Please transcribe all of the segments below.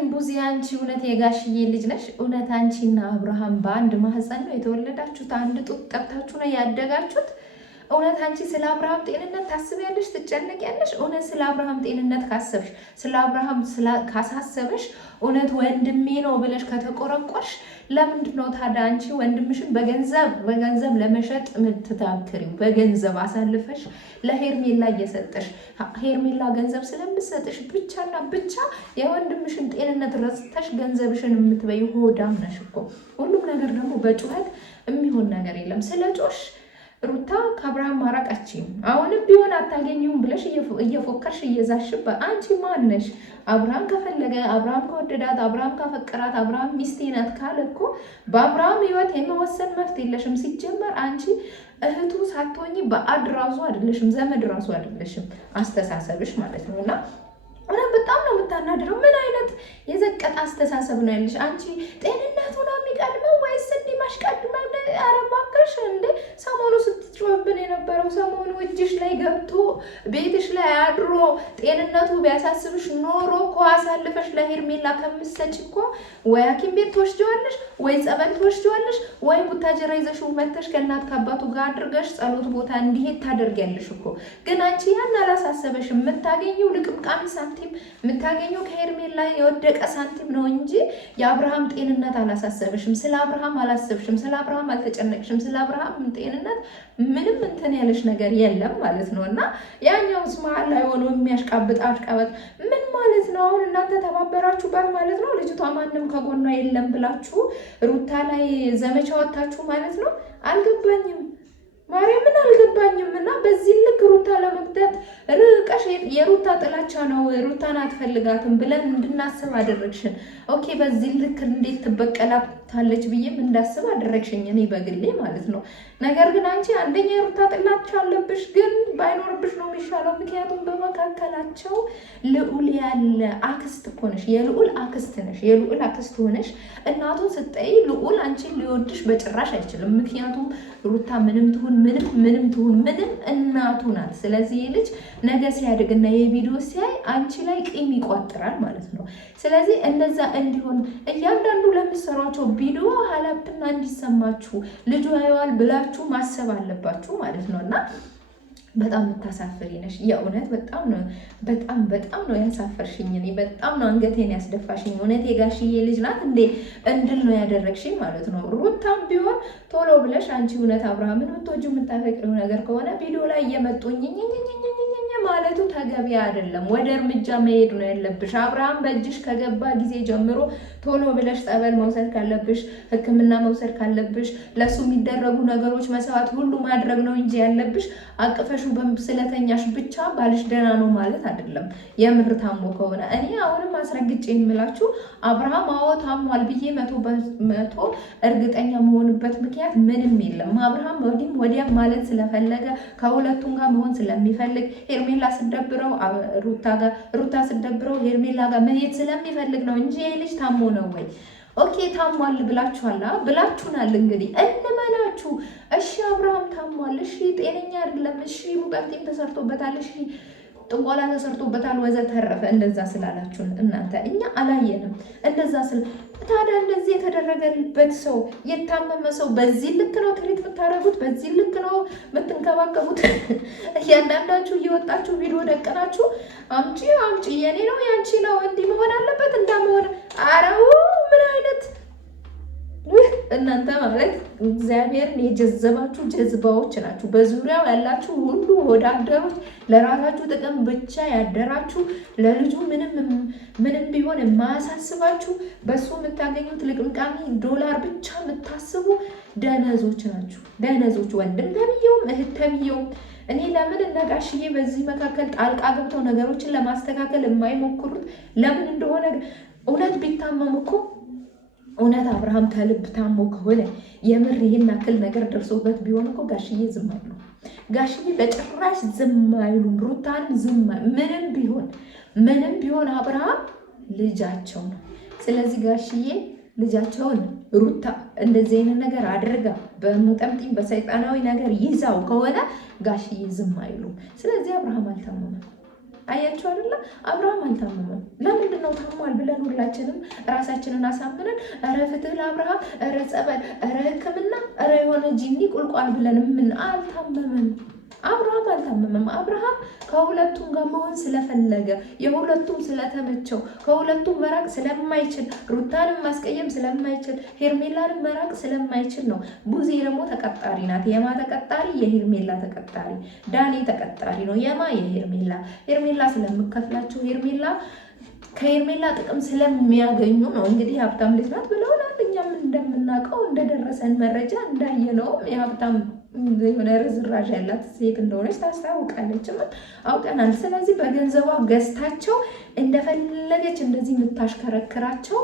ግን ቡዚ አንቺ እውነት የጋሽዬ ልጅ ነሽ? እውነት አንቺና አብርሃም በአንድ ማህፀን ነው የተወለዳችሁት? አንድ ጡት ጠብታችሁ ነው ያደጋችሁት? እውነት አንቺ ስለ አብርሃም ጤንነት ታስቢያለሽ? ትጨነቂያለሽ? እውነት ስለ አብርሃም ጤንነት ካሰብሽ፣ ስለ አብርሃም ካሳሰበሽ፣ እውነት ወንድሜ ነው ብለሽ ከተቆረቆርሽ ለምንድን ነው ታዲያ አንቺ ወንድምሽን በገንዘብ ለመሸጥ የምትታክሪው? በገንዘብ አሳልፈሽ ለሄርሜላ እየሰጠሽ ሄርሜላ ገንዘብ ስለምትሰጥሽ ብቻና ብቻ የወንድምሽን ጤንነት ረስተሽ ገንዘብሽን የምትበይ ሆዳም ነሽ እኮ። ሁሉም ነገር ደግሞ በጩኸት የሚሆን ነገር የለም። ስለ ጮሽ ሩታ ከአብርሃም ማራቃችም አሁንም ቢሆን አታገኘውም ብለሽ እየፎከርሽ እየዛሽባ አንቺ ማን ነሽ? አብርሃም ከፈለገ አብርሃም ከወደዳት አብርሃም ካፈቀራት አብርሃም ሚስቴ ናት ካለ እኮ በአብርሃም ህይወት የመወሰን መብት የለሽም። ሲጀመር አንቺ እህቱ ሳትሆኚ በአድ ራሱ አይደለሽም፣ ዘመድ ራሱ አይደለሽም። አስተሳሰብሽ ማለት ነውና በጣም ነው የምታናድረው። ምን አይነት የዘቀጠ አስተሳሰብ ነው ያለሽ አንቺ? ጤንነቱ ነው የሚቀድመው ወይስ እንዲህ ማሽቀድመው? ኧረ እባክሽ እንዴ! ሰሞኑ ስትጮህብን የነበረው ሰሞኑ እጅሽ ላይ ገብቶ ቤትሽ ላይ አድሮ ጤንነቱ ቢያሳስብሽ ኖሮ እኮ አሳልፈሽ ለሄርሜላ ከምትሰጪ እኮ ወይ ሐኪም ቤት ትወስጂዋለሽ፣ ወይ ጸበል ትወስጂዋለሽ፣ ወይ ቡታጀራ ይዘሽው መተሽ ከእናት ከአባቱ ጋር አድርገሽ ጸሎት ቦታ እንዲሄድ ታደርጊያለሽ እኮ። ግን አንቺ ያን አላሳሰበሽም። የምታገኘው ልቅምቃሚ ሳንቲም የምታገኘው ከሄርሜላ የወደቀ ሳንቲም ነው እንጂ የአብርሃም ጤንነት አላሳሰበሽም። ስለ አብርሃም አላሰብሽም። ስለ አብርሃም አልተጨነቅሽም። ስለ አብርሃም ጤንነት ምንም እንትን ያለሽ ነገር የለም ማለት ነው። እና ያኛው መሀል ላይ ሆኖ የሚያሽቃብጥ አሽቃበጥ ምን ማለት ነው? አሁን እናንተ ተባበራችሁባት ማለት ነው። ልጅቷ ማንም ከጎኗ የለም ብላችሁ ሩታ ላይ ዘመቻ ወጣችሁ ማለት ነው። አልገባኝም፣ ማርያምን አልገባኝም። እና በዚህ ልክ ሩታ ለመግደት ርቀሽ የሩታ ጥላቻ ነው ሩታን አትፈልጋትም ብለን እንድናስብ አደረግሽን። ኦኬ፣ በዚህ ልክ እንዴት ትበቀላታለች ብዬም እንዳስብ አደረግሽኝ፣ እኔ በግሌ ማለት ነው። ነገር ግን አንቺ አንደኛ የሩታ ጥላቻ አለብሽ፣ ግን ባይኖርብሽ ነው የሚሻለው። ምክንያቱም በመካከላቸው ልዑል ያለ አክስት እኮ ነሽ፣ የልዑል አክስት ነሽ። የልዑል አክስት ሆነሽ እናቱን ስጠይ ልዑል አንቺን ሊወድሽ በጭራሽ አይችልም። ምክንያቱም ሩታ ምንም ትሁን ምንም ትሁን ምንም እናቱ ናት። ስለዚህ ልጅ ነገ ሲያድግና የቪዲዮ ሲያይ አንቺ ላይ ቂም ይቋጥራል ማለት ነው። ስለዚህ እንደዛ እንዲሆን እያንዳንዱ ለምትሰሯቸው ቪዲዮ ኃላፊነትና እንዲሰማችሁ ልጁ ያየዋል ብላችሁ ማሰብ አለባችሁ ማለት ነው። እና በጣም የምታሳፍሪ ነሽ የእውነት በጣም ነው ያሳፈርሽኝ። እኔ በጣም ነው አንገቴን ያስደፋሽኝ። እውነት የጋሽዬ ልጅ ናት እንዴ እንድል ነው ያደረግሽኝ ማለት ነው። ሩታም ቢሆን ቶሎ ብለሽ አንቺ እውነት አብርሃምን የምትወጂው የምታፈቅሪው ነገር ከሆነ ቪዲዮ ላይ እየመጡኝ ማለቱ ተገቢ አይደለም። ወደ እርምጃ መሄድ ነው ያለብሽ። አብርሃም በእጅሽ ከገባ ጊዜ ጀምሮ ቶሎ ብለሽ ጸበል መውሰድ ካለብሽ፣ ሕክምና መውሰድ ካለብሽ፣ ለሱ የሚደረጉ ነገሮች መስዋዕት ሁሉ ማድረግ ነው እንጂ ያለብሽ አቅፈሹ ስለተኛሽ ብቻ ባልሽ ደህና ነው ማለት አይደለም። የምር ታሞ ከሆነ እኔ አሁንም አስረግጬ የምላችሁ አብርሃም አዎ ታሟል ብዬ 100% እርግጠኛ መሆንበት ምክንያት ምንም የለም። አብርሃም ወዲህም ወዲያም ማለት ስለፈለገ ከሁለቱም ጋር መሆን ስለሚፈልግ ሄርሜላ ስደብረው ሩታ ስደብረው ሄርሜላ ጋር መሄድ ስለሚፈልግ ነው እንጂ ልጅ ታሞ ነው ወይ? ኦኬ ታሟል ብላችሁናል። እንግዲህ እንመናችሁ። እሺ አብርሃም ታሟል፣ እሺ ጤነኛ አይደለም፣ እሺ ሙቀቴም ተሰርቶበታል፣ እሺ ጥንቆላ ተሰርቶበታል ወዘተረፈ እንደዛ ስላላችሁ እናንተ እኛ አላየንም። እንደዛ ታዲያ እንደዚህ የተደረገበት ሰው የታመመ ሰው በዚህ ልክ ነው ትሪት የምታደርጉት? በዚህ ልክ ነው የምትንከባከቡት? እያንዳንዳችሁ እየወጣችሁ ቪዲዮ ደቀናችሁ አምጪ የኔ ነው ያንቺ ነው እንዲህ መሆን አለበት እንዳመሆን አረው ምን አይነት እናንተ ማለት እግዚአብሔርን የጀዘባችሁ ጀዝባዎች ናችሁ። በዙሪያው ያላችሁ ሁሉ ወዳደሮች፣ ለራሳችሁ ጥቅም ብቻ ያደራችሁ፣ ለልጁ ምንም ቢሆን የማያሳስባችሁ፣ በሱ የምታገኙት ልቅምቃሚ ዶላር ብቻ የምታስቡ ደነዞች ናችሁ። ደነዞች፣ ወንድም ተብዬውም እህት ተብዬውም። እኔ ለምን እነ ጋሽዬ በዚህ መካከል ጣልቃ ገብተው ነገሮችን ለማስተካከል የማይሞክሩት ለምን እንደሆነ እውነት ቢታመም እኮ እውነት አብርሃም ከልብ ታሞ ከሆነ የምር ይሄን አክል ነገር ደርሶበት ቢሆን እኮ ጋሽዬ ዝም አይሉ። ጋሽዬ በጭራሽ ዝም አይሉም። ሩታንም ዝም ምንም ቢሆን አብርሃም ልጃቸው ነው። ስለዚህ ጋሽዬ ልጃቸውን ሩታ እንደዚህ አይነት ነገር አድርጋ በሙጠምጢም በሰይጣናዊ ነገር ይዛው ከሆነ ጋሽዬ ዝም አይሉ። ስለዚህ አብርሃም አልታመመም። አያችሁ አይደለ? አብርሃም አልታመመም። ለምንድን ነው ታሟል ብለን ሁላችንም ራሳችንን አሳምነን ኧረ ፍትህ ለአብርሃም፣ ኧረ ጸበል፣ ኧረ ሕክምና፣ ኧረ የሆነ ጂኒ ቁልቋል ብለን ምን? አልታመመም። አብርሃም አልታመመም። አብርሃም ከሁለቱም ጋር መሆን ስለፈለገ የሁለቱም ስለተመቸው ከሁለቱም መራቅ ስለማይችል ሩታንም ማስቀየም ስለማይችል ሄርሜላንም መራቅ ስለማይችል ነው። ቡዜ ደግሞ ተቀጣሪ ናት። የማ ተቀጣሪ? የሄርሜላ ተቀጣሪ። ዳኒ ተቀጣሪ ነው። የማ? የሄርሜላ። ሄርሜላ ስለምከፍላቸው ከሄርሜላ ጥቅም ስለሚያገኙ ነው። እንግዲህ የሀብታም ልጅ ናት ብለውናል። እኛም እንደምናውቀው እንደደረሰን መረጃ እንዳየነውም የሀብታም የሆነ ርዝራዥ ያላት ሴት እንደሆነች ታስታውቃለች። አውቀናል። ስለዚህ በገንዘቧ ገዝታቸው እንደፈለገች እንደዚህ የምታሽከረክራቸው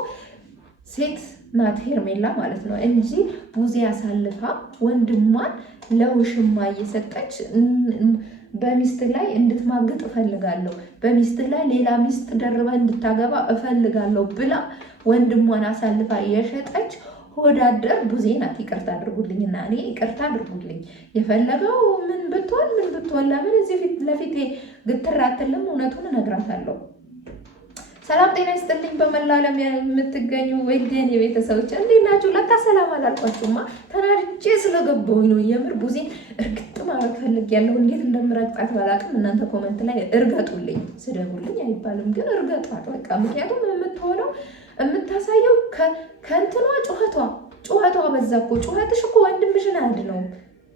ሴት ናት ሄርሜላ ማለት ነው እንጂ ቡዜ አሳልፋ ወንድሟን ለውሽማ እየሰጠች በሚስት ላይ እንድትማግጥ እፈልጋለሁ፣ በሚስት ላይ ሌላ ሚስት ደርባ እንድታገባ እፈልጋለሁ ብላ ወንድሟን አሳልፋ የሸጠች ወዳደር ቡዜ ናት። ይቅርታ አድርጉልኝና እኔ ይቅርታ አድርጉልኝ። የፈለገው ምን ብትሆን ለምን እዚህ ፊት ለፊቴ ግትር አትልም? እውነቱን እነግራታለሁ። ሰላም ጤና ይስጥልኝ። በመላው ዓለም የምትገኙ ወይኔ ቤተሰቦች እንዴት ናችሁ? ለካ ሰላም አላልኳችሁማ። ተናድጄ ስለገባሁኝ ነው። የምር ቡዜን እርግጥ ማለት ፈልጌያለሁ። እንዴት እንደምረግጣት ባላውቅም እናንተ ኮመንት ላይ እርገጡልኝ። ስደቡልኝ አይባልም ግን እርገጧት በቃ። ምክንያቱም የምትሆነው የምታሳየው ከእንትኗ ጩኸቷ በዛ እኮ። ጩኸትሽ እኮ ወንድምሽን አያድነውም።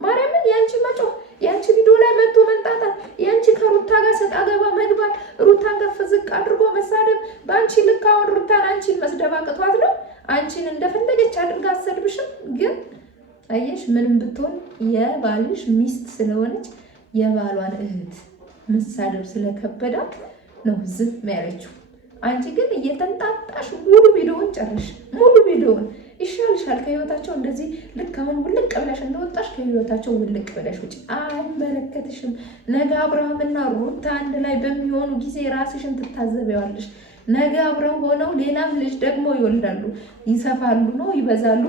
ማርያምን ያንቺ መጮህ፣ ያንቺ ቪዲዮ ላይ መጥቶ መንጣጣት፣ ያንቺ ከሩታ ጋር ሰጣ ገባ መግባት፣ ሩታን ከፍ ዝቅ አድርጎ መሳደብ፣ በአንቺ ልክ አሁን ሩታን አንቺን መስደብ አቅቷት ነው። አንቺን እንደፈለገች አድርጋ አሰድብሽም። ግን አየሽ ምንም ብትሆን የባልሽ ሚስት ስለሆነች የባሏን እህት መሳደብ ስለከበዳት ነው ዝም ያለችው። አንቺ ግን እየተንጣጣሽ ሙሉ ቪዲዮውን ጨርሽ። ሙሉ ቪዲዮውን ይሻልሻል። ከህይወታቸው እንደዚህ ልክ አሁን ውልቅ ብለሽ እንደወጣሽ ከህይወታቸው ውልቅ ብለሽ ውጭ። አይመለከትሽም። ነገ አብርሃምና ሩታ አንድ ላይ በሚሆኑ ጊዜ ራስሽን ትታዘቢዋለሽ። ነገ አብረው ሆነው ሌላም ልጅ ደግሞ ይወልዳሉ፣ ይሰፋሉ ነው ይበዛሉ።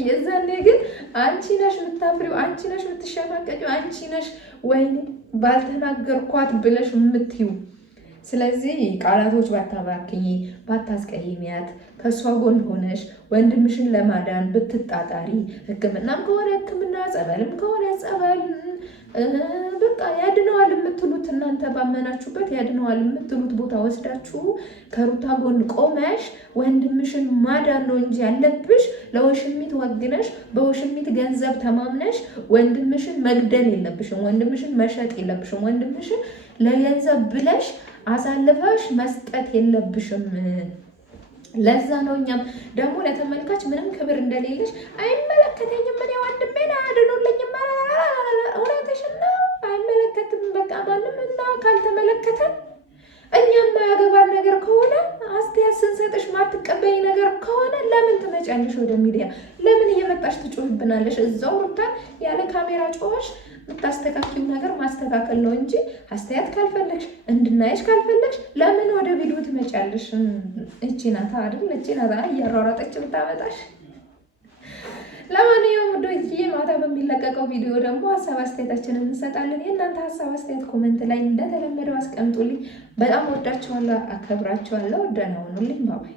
የዛኔ ግን አንቺ ነሽ የምታፍሪው፣ አንቺ ነሽ የምትሸማቀቂው፣ አንቺ ነሽ ወይኔ ባልተናገርኳት ብለሽ የምትይው። ስለዚህ ቃላቶች ባታባክኝ፣ ባታስቀይሚያት፣ ከእሷ ጎን ሆነሽ ወንድምሽን ለማዳን ብትጣጣሪ፣ ሕክምናም ከሆነ ሕክምና፣ ጸበልም ከሆነ ጸበል፣ በቃ ያድነዋል የምትሉት እናንተ ባመናችሁበት ያድነዋል የምትሉት ቦታ ወስዳችሁ ከሩታ ጎን ቆመሽ ወንድምሽን ማዳን ነው እንጂ ያለብሽ ለወሽሚት ወግነሽ በወሽሚት ገንዘብ ተማምነሽ ወንድምሽን መግደል የለብሽም። ወንድምሽን መሸጥ የለብሽም። ወንድምሽን ለገንዘብ ብለሽ አሳልፈሽ መስጠት የለብሽም። ለዛ ነው እኛም ደግሞ ለተመልካች ምንም ክብር እንደሌለሽ አይመለከተኝም፣ እኔ ወንድሜን አያድኑልኝም። እውነትሽን ነው፣ አይመለከትም። በቃ ማንም እና ካልተመለከተን እኛም ማያገባን ነገር ከሆነ አስተያየት ስንሰጥሽ ማትቀበይ ነገር ከሆነ ለምን ትመጫለሽ ወደ ሚዲያ? ለምን እየመጣሽ ትጮህብናለሽ? እዛው ሩታን ያለ ካሜራ ጮኸሽ የምታስተካክሉ ነገር ማስተካከል ነው እንጂ አስተያየት ካልፈለግሽ እንድናየሽ ካልፈለግሽ ለምን ወደ ቪዲዮ ትመጫለሽ? እቺ ናታ አይደል? እቺ ናታ እያሯሯጠች ብታመጣሽ። ለማንኛውም ወዶዬ ማታ በሚለቀቀው ቪዲዮ ደግሞ ሀሳብ አስተያየታችንን እንሰጣለን። የእናንተ ሀሳብ አስተያየት ኮመንት ላይ እንደተለመደው አስቀምጡልኝ። በጣም ወዳችኋለሁ፣ አከብራችኋለሁ። ደህና ሁኑልኝ። ባባይ